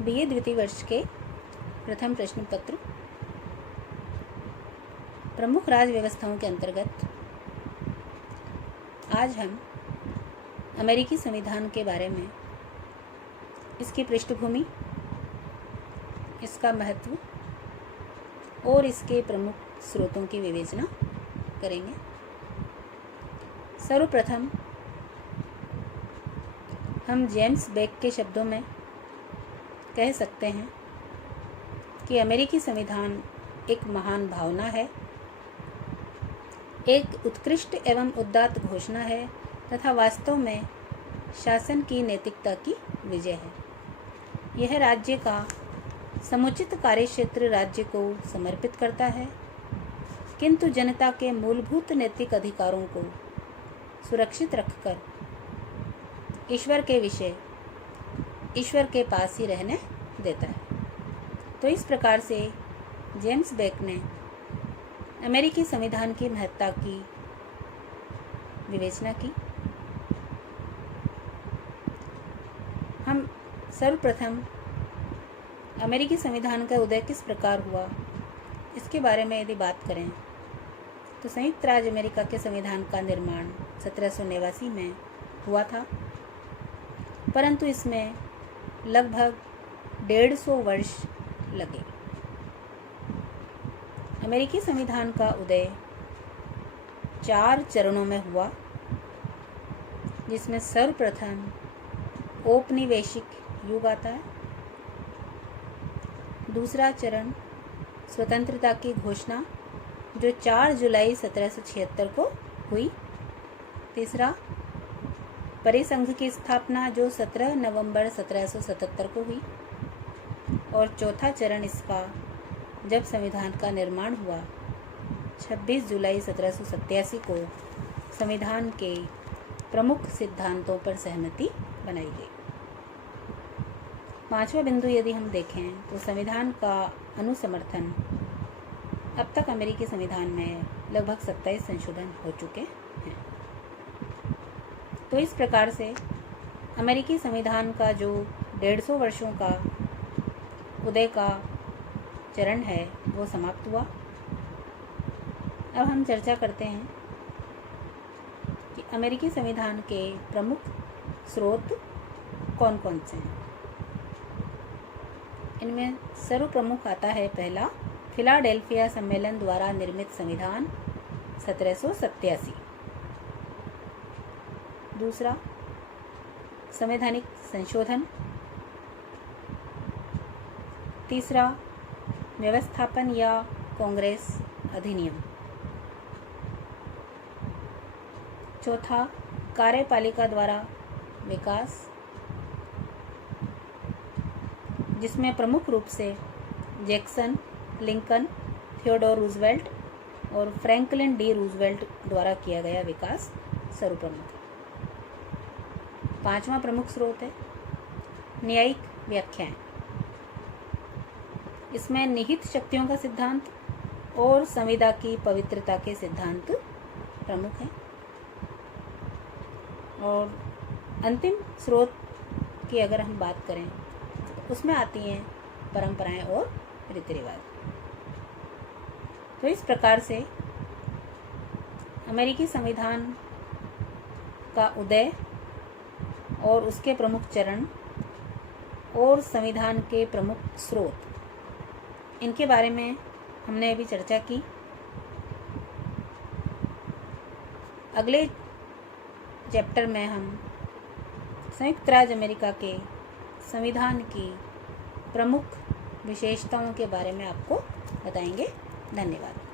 BA द्वितीय वर्ष के प्रथम प्रश्न पत्र प्रमुख राज्य व्यवस्थाओं के अंतर्गत आज हम अमेरिकी संविधान के बारे में, इसकी पृष्ठभूमि, इसका महत्व और इसके प्रमुख स्रोतों की विवेचना करेंगे। सर्वप्रथम हम जेम्स बेक के शब्दों में कह सकते हैं कि अमेरिकी संविधान एक महान भावना है, एक उत्कृष्ट एवं उदात्त घोषणा है तथा वास्तव में शासन की नैतिकता की विजय है। यह राज्य का समुचित कार्यक्षेत्र राज्य को समर्पित करता है, किंतु जनता के मूलभूत नैतिक अधिकारों को सुरक्षित रखकर ईश्वर के विषय ईश्वर के पास ही रहने देता है। तो इस प्रकार से जेम्स बेक ने अमेरिकी संविधान की महत्ता की विवेचना की। हम सर्वप्रथम अमेरिकी संविधान का उदय किस प्रकार हुआ, इसके बारे में यदि बात करें तो संयुक्त राज्य अमेरिका के संविधान का निर्माण 1789 में हुआ था, परंतु इसमें लगभग 150 वर्ष लगे। अमेरिकी संविधान का उदय 4 चरणों में हुआ, जिसमें सर्वप्रथम औपनिवेशिक युग आता है। दूसरा चरण स्वतंत्रता की घोषणा, जो 4 जुलाई 1776 को हुई। तीसरा परिसंघ की स्थापना, जो 17 नवंबर 1777 को हुई। और चौथा चरण इसका जब संविधान का निर्माण हुआ 26 जुलाई 1787 को संविधान के प्रमुख सिद्धांतों पर सहमति बनाई गई। पांचवा बिंदु यदि हम देखें तो संविधान का अनुसमर्थन अब तक अमेरिकी संविधान में लगभग 27 संशोधन हो चुके हैं। तो इस प्रकार से अमेरिकी संविधान का जो 150 वर्षों का उदय का चरण है वो समाप्त हुआ। अब हम चर्चा करते हैं कि अमेरिकी संविधान के प्रमुख स्रोत कौन कौन से हैं। इनमें सर्वप्रमुख आता है पहला, फिलाडेल्फिया सम्मेलन द्वारा निर्मित संविधान 1787। दूसरा, संवैधानिक संशोधन। तीसरा, व्यवस्थापन या कांग्रेस अधिनियम। चौथा, कार्यपालिका द्वारा विकास, जिसमें प्रमुख रूप से जैक्सन, लिंकन, थियोडोर रूजवेल्ट और फ्रैंकलिन डी रूजवेल्ट द्वारा किया गया विकास सर्वप्रमुख है। पांचवा प्रमुख स्रोत है न्यायिक व्याख्याएं। इसमें निहित शक्तियों का सिद्धांत और संविदा की पवित्रता के सिद्धांत प्रमुख हैं। और अंतिम स्रोत की अगर हम बात करें तो उसमें आती हैं परंपराएं और रीति रिवाज। तो इस प्रकार से अमेरिकी संविधान का उदय और उसके प्रमुख चरण और संविधान के प्रमुख स्रोत, इनके बारे में हमने अभी चर्चा की। अगले चैप्टर में हम संयुक्त राज्य अमेरिका के संविधान की प्रमुख विशेषताओं के बारे में आपको बताएंगे। धन्यवाद।